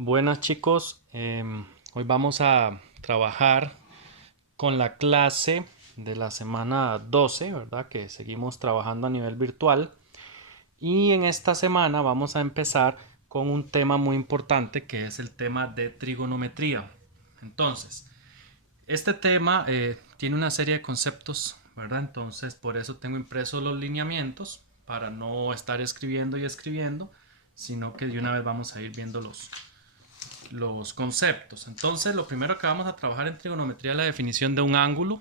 Buenas chicos, hoy vamos a trabajar con la clase de la semana 12, ¿verdad? Que seguimos trabajando a nivel virtual. Y en esta semana vamos a empezar con un tema muy importante que es el tema de trigonometría. Entonces, este tema tiene una serie de conceptos, ¿verdad? Entonces, por eso tengo impresos los lineamientos para no estar escribiendo y escribiendo, sino que de una vez vamos a ir viendo los conceptos. Entonces, lo primero que vamos a trabajar en trigonometría es la definición de un ángulo,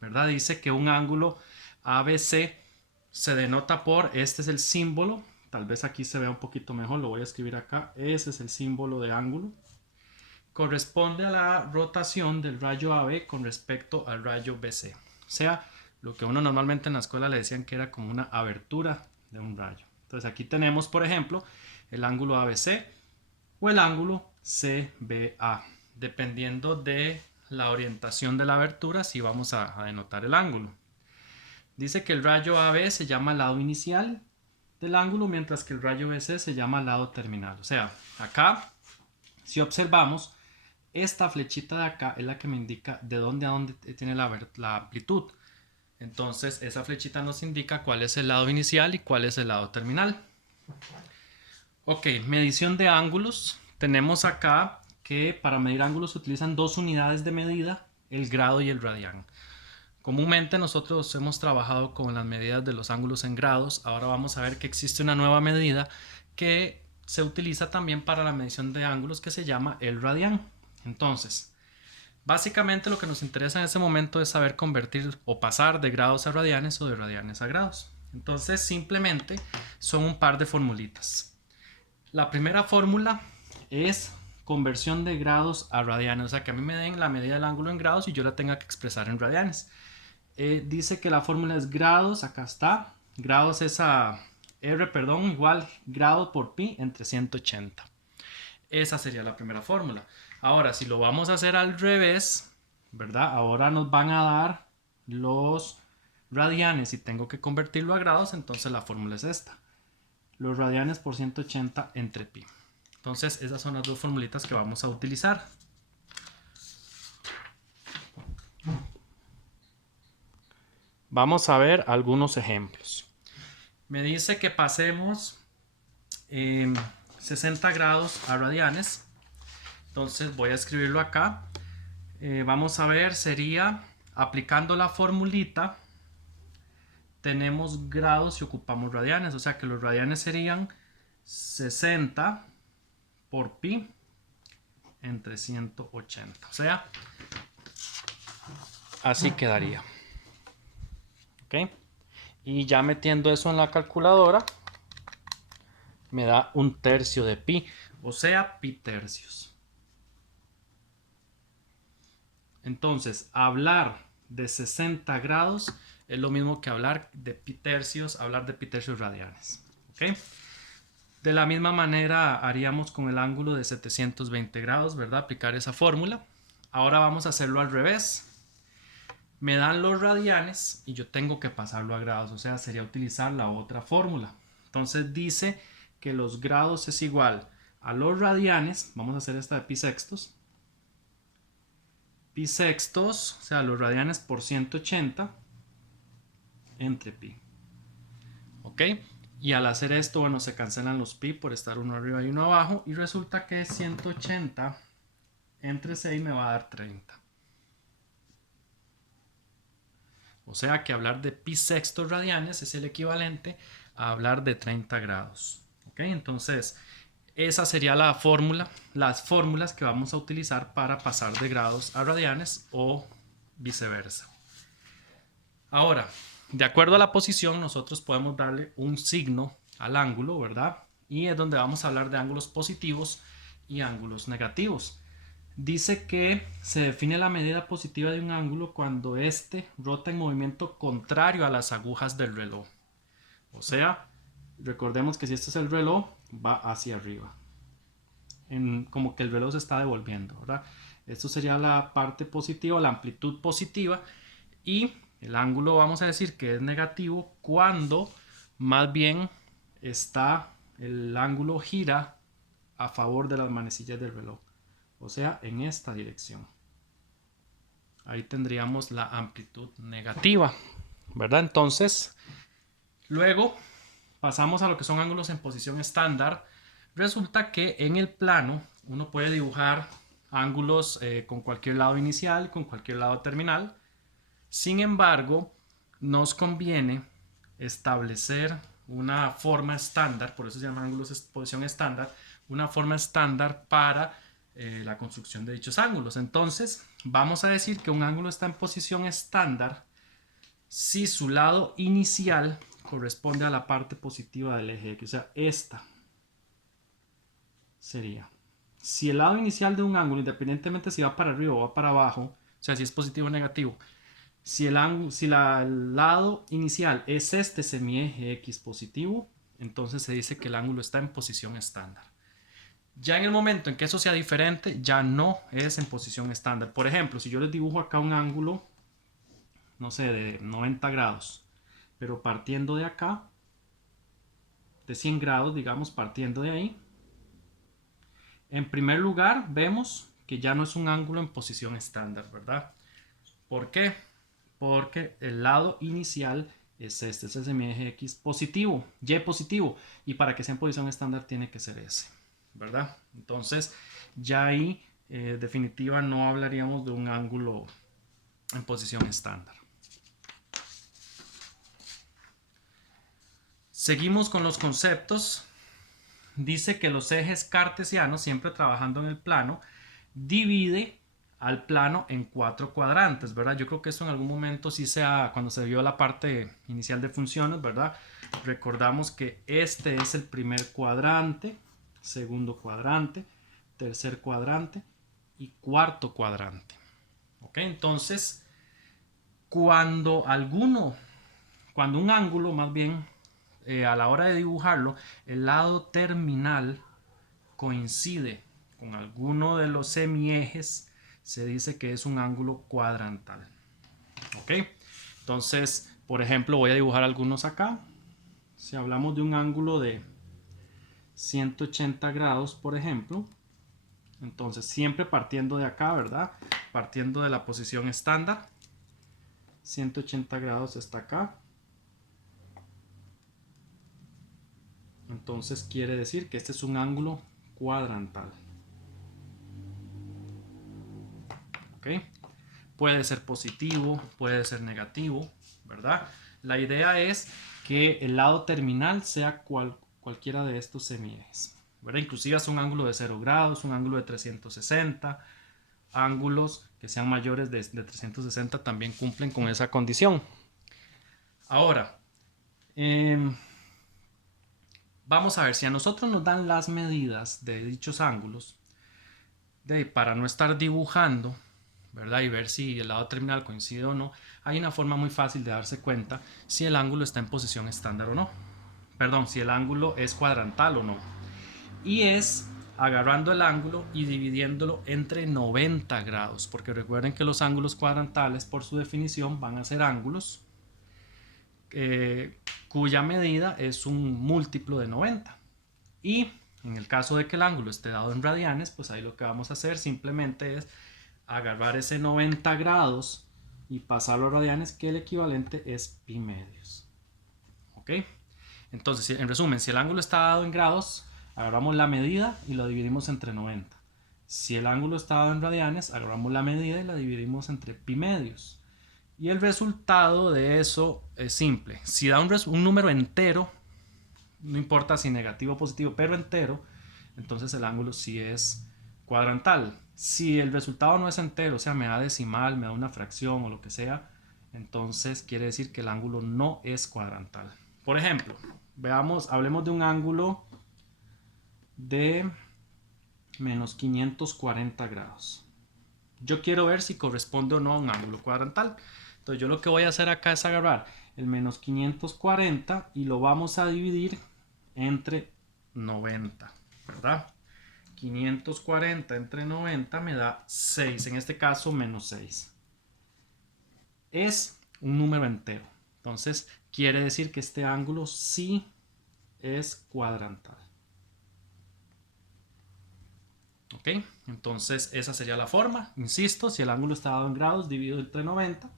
¿verdad? Dice que un ángulo ABC se denota por, este es el símbolo, tal vez aquí se vea un poquito mejor, lo voy a escribir acá, ese es el símbolo de ángulo. Corresponde a la rotación del rayo AB con respecto al rayo BC. O sea, lo que uno normalmente en la escuela le decían que era como una abertura de un rayo. Entonces aquí tenemos, por ejemplo, el ángulo ABC o el ángulo CBA, dependiendo de la orientación de la abertura, si vamos a denotar el ángulo. Dice que el rayo AB se llama lado inicial del ángulo, mientras que el rayo BC se llama lado terminal. O sea, acá, si observamos, esta flechita de acá es la que me indica de dónde a dónde tiene la amplitud. Entonces, esa flechita nos indica cuál es el lado inicial y cuál es el lado terminal. Ok, medición de ángulos. Tenemos acá que para medir ángulos se utilizan dos unidades de medida, el grado y el radián. Comúnmente nosotros hemos trabajado con las medidas de los ángulos en grados. Ahora vamos a ver que existe una nueva medida que se utiliza también para la medición de ángulos que se llama el radián. Entonces, básicamente lo que nos interesa en este momento es saber convertir o pasar de grados a radianes o de radianes a grados. Entonces, simplemente son un par de formulitas. La primera fórmula es conversión de grados a radianes, o sea que a mí me den la medida del ángulo en grados y yo la tenga que expresar en radianes. Dice que la fórmula es grados, acá está, grados es a R, perdón, igual grado por pi entre 180. Esa sería la primera fórmula. Ahora, si lo vamos a hacer al revés, ¿verdad? Ahora nos van a dar los radianes y tengo que convertirlo a grados, entonces la fórmula es esta. Los radianes por 180 entre pi. Entonces, esas son las dos formulitas que vamos a utilizar. Vamos a ver algunos ejemplos. Me dice que pasemos 60 grados a radianes. Entonces voy a escribirlo acá. Vamos a ver, sería aplicando la formulita. Tenemos grados y ocupamos radianes. O sea que los radianes serían 60 por pi entre 180. O sea, así quedaría. ¿Ok? Y ya metiendo eso en la calculadora, me da un tercio de pi, o sea, pi tercios. Entonces, hablar de 60 grados es lo mismo que hablar de pi tercios radianes. ¿Ok? De la misma manera haríamos con el ángulo de 720 grados, ¿verdad? Aplicar esa fórmula. Ahora vamos a hacerlo al revés. Me dan los radianes y yo tengo que pasarlo a grados, o sea, sería utilizar la otra fórmula. Entonces dice que los grados es igual a los radianes, vamos a hacer esta de pi sextos. Pi sextos, o sea, los radianes por 180 entre pi. ¿Ok? Y al hacer esto, bueno, se cancelan los pi por estar uno arriba y uno abajo. Y resulta que 180 entre 6 me va a dar 30. O sea que hablar de pi sextos radianes es el equivalente a hablar de 30 grados. ¿Ok? Entonces, esa sería la fórmula, las fórmulas que vamos a utilizar para pasar de grados a radianes o viceversa. Ahora, de acuerdo a la posición, nosotros podemos darle un signo al ángulo, ¿verdad? Y es donde vamos a hablar de ángulos positivos y ángulos negativos. Dice que se define la medida positiva de un ángulo cuando éste rota en movimiento contrario a las agujas del reloj. O sea, recordemos que si este es el reloj, va hacia arriba. Como que el reloj se está devolviendo, ¿verdad? Esto sería la parte positiva, la amplitud positiva. Y el ángulo vamos a decir que es negativo cuando más bien está el ángulo gira a favor de las manecillas del reloj, o sea, en esta dirección. Ahí tendríamos la amplitud negativa, ¿verdad? Entonces, luego pasamos a lo que son ángulos en posición estándar. Resulta que en el plano uno puede dibujar ángulos con cualquier lado inicial, con cualquier lado terminal. Sin embargo, nos conviene establecer una forma estándar, por eso se llama ángulos de posición estándar, una forma estándar para la construcción de dichos ángulos. Entonces, vamos a decir que un ángulo está en posición estándar si su lado inicial corresponde a la parte positiva del eje X, o sea, esta sería. Si el lado inicial de un ángulo, independientemente si va para arriba o va para abajo, o sea, si es positivo o negativo, si el lado inicial es este semieje X positivo, entonces se dice que el ángulo está en posición estándar. Ya en el momento en que eso sea diferente, ya no es en posición estándar. Por ejemplo, si yo les dibujo acá un ángulo, no sé, de 90 grados, pero partiendo de acá, de 100 grados, digamos, partiendo de ahí, en primer lugar vemos que ya no es un ángulo en posición estándar, ¿verdad? ¿Por qué? Porque el lado inicial es este, es el semieje X positivo, Y positivo, y para que sea en posición estándar tiene que ser ese, ¿verdad? Entonces, ya ahí, definitiva, no hablaríamos de un ángulo en posición estándar. Seguimos con los conceptos. Dice que los ejes cartesianos, siempre trabajando en el plano, divide al plano en 4 cuadrantes, ¿verdad? Yo creo que eso en algún momento sí sea, cuando se vio la parte inicial de funciones, ¿verdad? Recordamos que este es el primer cuadrante, segundo cuadrante, tercer cuadrante y cuarto cuadrante. ¿Ok? Entonces, cuando un ángulo más bien, a la hora de dibujarlo, el lado terminal coincide con alguno de los semiejes, se dice que es un ángulo cuadrantal. ¿Ok? Entonces, por ejemplo, voy a dibujar algunos acá. Si hablamos de un ángulo de 180 grados, por ejemplo, entonces siempre partiendo de acá, ¿verdad? Partiendo de la posición estándar, 180 grados está acá. Entonces quiere decir que este es un ángulo cuadrantal. ¿Ok? Puede ser positivo, puede ser negativo, ¿verdad? La idea es que el lado terminal sea cualquiera de estos semiejes, ¿verdad? Inclusive es un ángulo de 0 grados, un ángulo de 360, ángulos que sean mayores de 360 también cumplen con esa condición. Ahora, vamos a ver, si a nosotros nos dan las medidas de dichos ángulos, para no estar dibujando, ¿verdad? Y ver si el lado terminal coincide o no, hay una forma muy fácil de darse cuenta si el ángulo está en posición estándar o no. Perdón, si el ángulo es cuadrantal o no. Y es agarrando el ángulo y dividiéndolo entre 90 grados, porque recuerden que los ángulos cuadrantales, por su definición, van a ser ángulos cuya medida es un múltiplo de 90. Y en el caso de que el ángulo esté dado en radianes, pues ahí lo que vamos a hacer simplemente es agarrar ese 90 grados y pasarlo a radianes, que el equivalente es pi medios. ¿Ok? Entonces, en resumen, si el ángulo está dado en grados, agarramos la medida y lo dividimos entre 90. Si el ángulo está dado en radianes, agarramos la medida y la dividimos entre pi medios. Y el resultado de eso es simple. Si da un número entero, no importa si negativo o positivo, pero entero, entonces el ángulo sí es cuadrantal. Si el resultado no es entero, o sea, me da decimal, me da una fracción o lo que sea, entonces quiere decir que el ángulo no es cuadrantal. Por ejemplo, hablemos de un ángulo de menos 540 grados. Yo quiero ver si corresponde o no a un ángulo cuadrantal. Entonces yo lo que voy a hacer acá es agarrar el menos 540 y lo vamos a dividir entre 90, ¿verdad? 540 entre 90 me da 6, en este caso menos 6. Es un número entero. Entonces quiere decir que este ángulo sí es cuadrantal. ¿Ok? Entonces esa sería la forma. Insisto, si el ángulo está dado en grados, divido entre 90.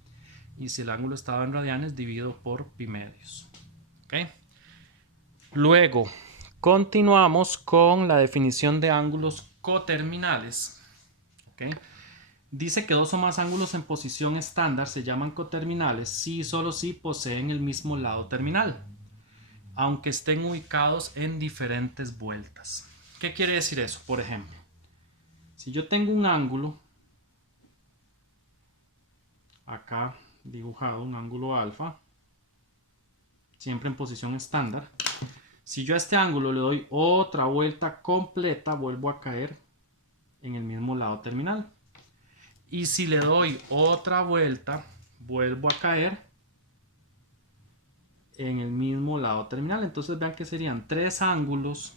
Y si el ángulo está dado en radianes, divido por pi medios. ¿Ok? Luego, continuamos con la definición de ángulos coterminales. ¿Ok? Dice que dos o más ángulos en posición estándar se llaman coterminales si y solo si poseen el mismo lado terminal, aunque estén ubicados en diferentes vueltas. ¿Qué quiere decir eso? Por ejemplo, si yo tengo un ángulo acá dibujado, un ángulo alfa, siempre en posición estándar, si yo a este ángulo le doy otra vuelta completa, vuelvo a caer en el mismo lado terminal. Y si le doy otra vuelta, vuelvo a caer en el mismo lado terminal. Entonces vean que serían tres ángulos,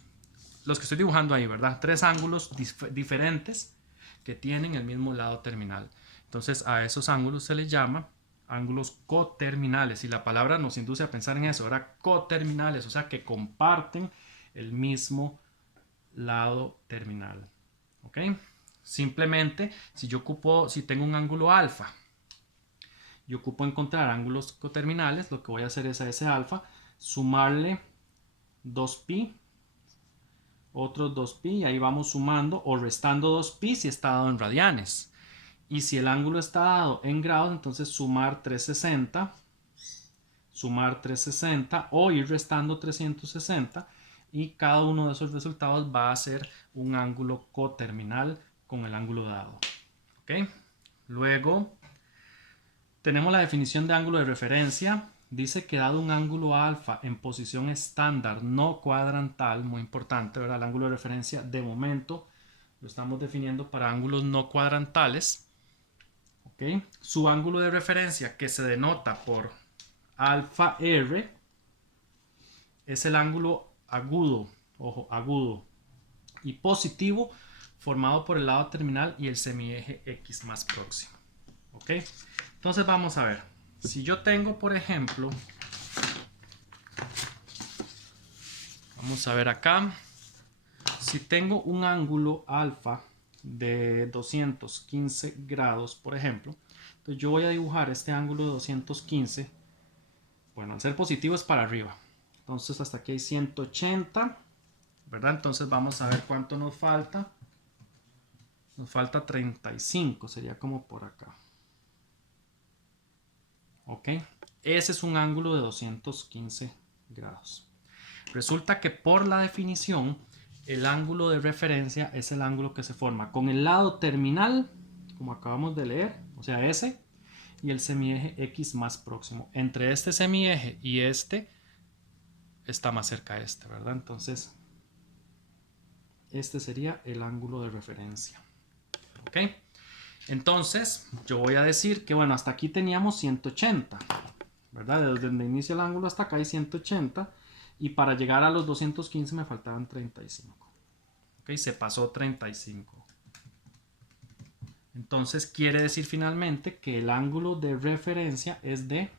los que estoy dibujando ahí, ¿verdad? Tres ángulos diferentes que tienen el mismo lado terminal. Entonces a esos ángulos se les llama ángulos coterminales. Y la palabra nos induce a pensar en eso, ¿verdad? Coterminales, o sea que comparten el mismo lado terminal. ¿Ok? Simplemente, si tengo un ángulo alfa y ocupo encontrar ángulos coterminales, lo que voy a hacer es a ese alfa sumarle 2pi, otros 2pi, y ahí vamos sumando o restando 2pi si está dado en radianes. Y si el ángulo está dado en grados, entonces sumar 360 o ir restando 360, y cada uno de esos resultados va a ser un ángulo coterminal con el ángulo dado. ¿Ok? Luego tenemos la definición de ángulo de referencia. Dice que dado un ángulo alfa en posición estándar no cuadrantal, muy importante, ¿verdad? El ángulo de referencia de momento lo estamos definiendo para ángulos no cuadrantales. ¿Ok? Su ángulo de referencia, que se denota por alfa R, es el ángulo agudo, ojo, agudo y positivo, formado por el lado terminal y el semieje X más próximo. ¿Ok? Entonces vamos a ver. Si yo tengo, por ejemplo, vamos a ver acá, si tengo un ángulo alfa de 215 grados, por ejemplo, entonces yo voy a dibujar este ángulo de 215. Bueno, al ser positivo es para arriba. Entonces hasta aquí hay 180, ¿verdad? Entonces vamos a ver cuánto nos falta. Nos falta 35, sería como por acá. ¿Ok? Ese es un ángulo de 215 grados. Resulta que por la definición, el ángulo de referencia es el ángulo que se forma con el lado terminal, como acabamos de leer, o sea, ese, y el semieje X más próximo. Entre este semieje y este está más cerca este, ¿verdad? Entonces, este sería el ángulo de referencia. ¿Ok? Entonces, yo voy a decir que, bueno, hasta aquí teníamos 180, ¿verdad? Desde donde inicia el ángulo hasta acá hay 180. Y para llegar a los 215 me faltaban 35. ¿Ok? Se pasó 35. Entonces, quiere decir finalmente que el ángulo de referencia es de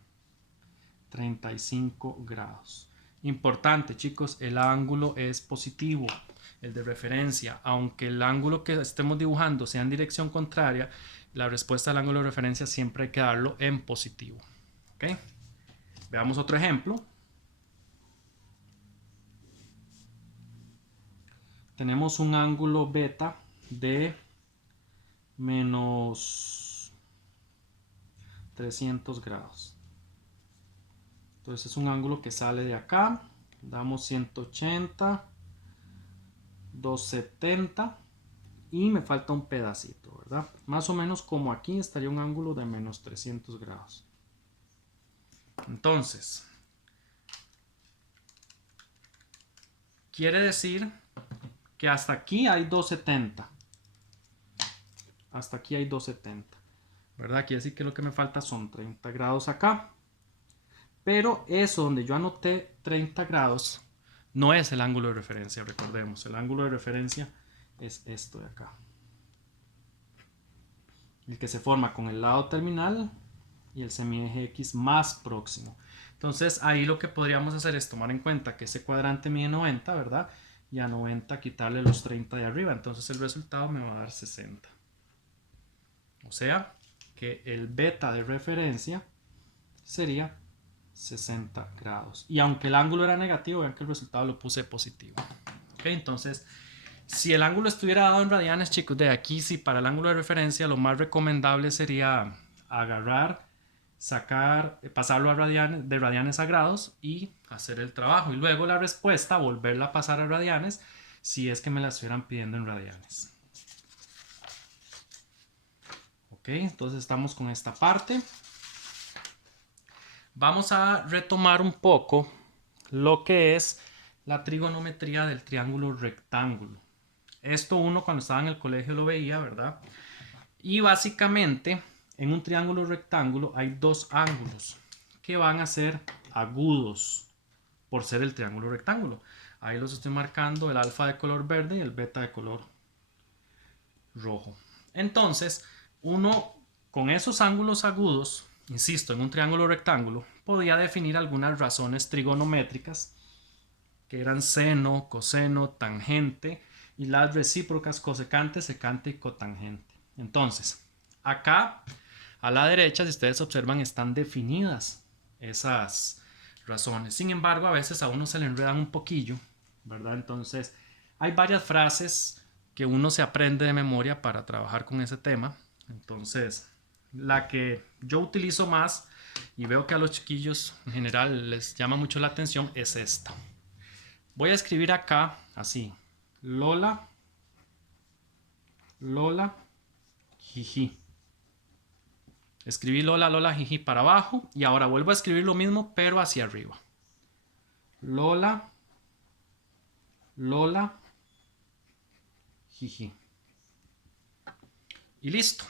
35 grados. Importante, chicos, el ángulo es positivo, el de referencia. Aunque el ángulo que estemos dibujando sea en dirección contraria, la respuesta al ángulo de referencia siempre hay que darlo en positivo. ¿Ok? Veamos otro ejemplo. Tenemos un ángulo beta de menos 300 grados. Entonces es un ángulo que sale de acá. Damos 180, 270 y me falta un pedacito, ¿verdad? Más o menos como aquí estaría un ángulo de menos 300 grados. Entonces, quiere decir que hasta aquí hay 270. Hasta aquí hay 270. ¿Verdad? Quiere decir que lo que me falta son 30 grados acá. Pero eso donde yo anoté 30 grados no es el ángulo de referencia, recordemos. El ángulo de referencia es esto de acá. El que se forma con el lado terminal y el semieje X más próximo. Entonces ahí lo que podríamos hacer es tomar en cuenta que ese cuadrante mide 90, ¿verdad? y a 90 quitarle los 30 de arriba. Entonces el resultado me va a dar 60. O sea que el beta de referencia sería 60 grados. Y aunque el ángulo era negativo, vean que el resultado lo puse positivo. ¿Ok? Entonces, si el ángulo estuviera dado en radianes, chicos, de aquí sí, para el ángulo de referencia, lo más recomendable sería agarrar, sacar, pasarlo a radianes, de radianes a grados y hacer el trabajo. Y luego la respuesta, volverla a pasar a radianes, si es que me la estuvieran pidiendo en radianes. Ok, entonces estamos con esta parte. Vamos a retomar un poco lo que es la trigonometría del triángulo rectángulo. Esto uno cuando estaba en el colegio lo veía, ¿verdad? Y básicamente en un triángulo rectángulo hay dos ángulos que van a ser agudos por ser el triángulo rectángulo. Ahí los estoy marcando, el alfa de color verde y el beta de color rojo. Entonces, uno con esos ángulos agudos, insisto, en un triángulo rectángulo, podía definir algunas razones trigonométricas que eran seno, coseno, tangente y las recíprocas cosecante, secante y cotangente. Entonces, acá a la derecha, si ustedes observan, están definidas esas razones. Sin embargo, a veces a uno se le enredan un poquillo, ¿verdad? Entonces, hay varias frases que uno se aprende de memoria para trabajar con ese tema. Entonces, la que yo utilizo más y veo que a los chiquillos en general les llama mucho la atención es esta. Voy a escribir acá así: Lola, Lola, jiji. Escribí Lola, Lola, jiji para abajo y ahora vuelvo a escribir lo mismo pero hacia arriba. Lola, Lola, jiji. Y listo.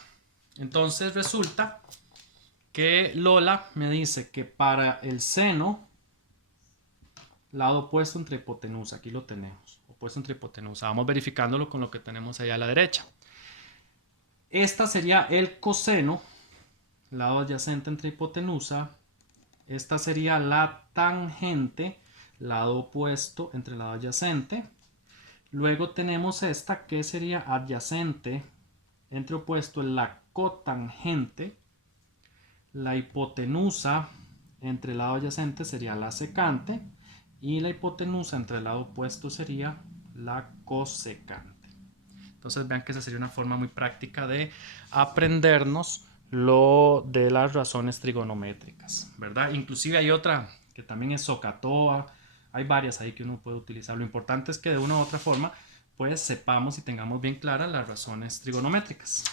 Entonces resulta que Lola me dice que para el seno, lado opuesto entre hipotenusa, aquí lo tenemos, opuesto entre hipotenusa. Vamos verificándolo con lo que tenemos allá a la derecha. Esta sería el coseno, lado adyacente entre hipotenusa. Esta sería la tangente, lado opuesto entre lado adyacente. Luego tenemos esta que sería adyacente entre opuesto, la cotangente. La hipotenusa entre el lado adyacente sería la secante y la hipotenusa entre el lado opuesto sería la cosecante. Entonces vean que esa sería una forma muy práctica de aprendernos lo de las razones trigonométricas, ¿verdad? Inclusive hay otra que también es SOHCAHTOA, hay varias ahí que uno puede utilizar. Lo importante es que de una u otra forma pues sepamos y tengamos bien claras las razones trigonométricas.